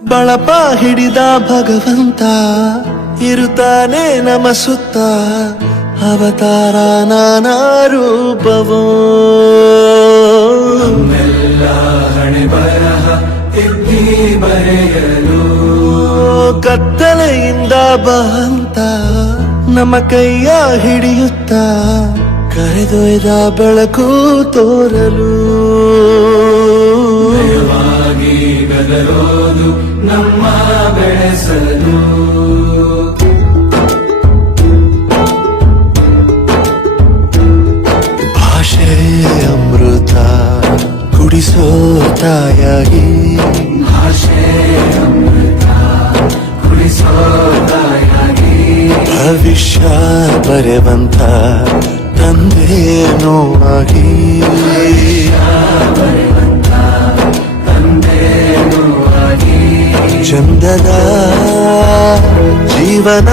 ಬಳಪ ಹಿಡಿದ ಭಗವಂತ ಇರುತ್ತಾನೆ ನಮ ಸುತ್ತ ಅವತಾರ ನಾನಾ ರೂಪವೋ ನಮ್ಮೆಲ್ಲ ಹಣೆ ಬರಹ ತಿದ್ದಿ ಬರೆಯಲು ಕತ್ತಲೆಯಿಂದ ಬಂತ ನಮ್ಮ ಕೈಯ ಹಿಡಿಯುತ್ತ ಕರೆದೊಯ್ದ ಬೆಳಕು ತೋರಲು ಭಯವಾಗಿ ಗದರೋದು ನಮ್ಮ ಬೆಳೆಸಲು ಭಾಷೆ ಅಮೃತ ಕುಡಿಸೋ ತಾಯಾಗಿ ಭಾಷೆ ಅಮೃತ ಕುಡಿಸೋ ತಾಯಾಗಿ ಭವಿಷ್ಯ ಬರೆವಂತ ತಂದೆನೂ ಆಗಿ ಬರೆವಂತ ತಂದೆನೂ ಆಗಿ ಚಂದದ ಜೀವನ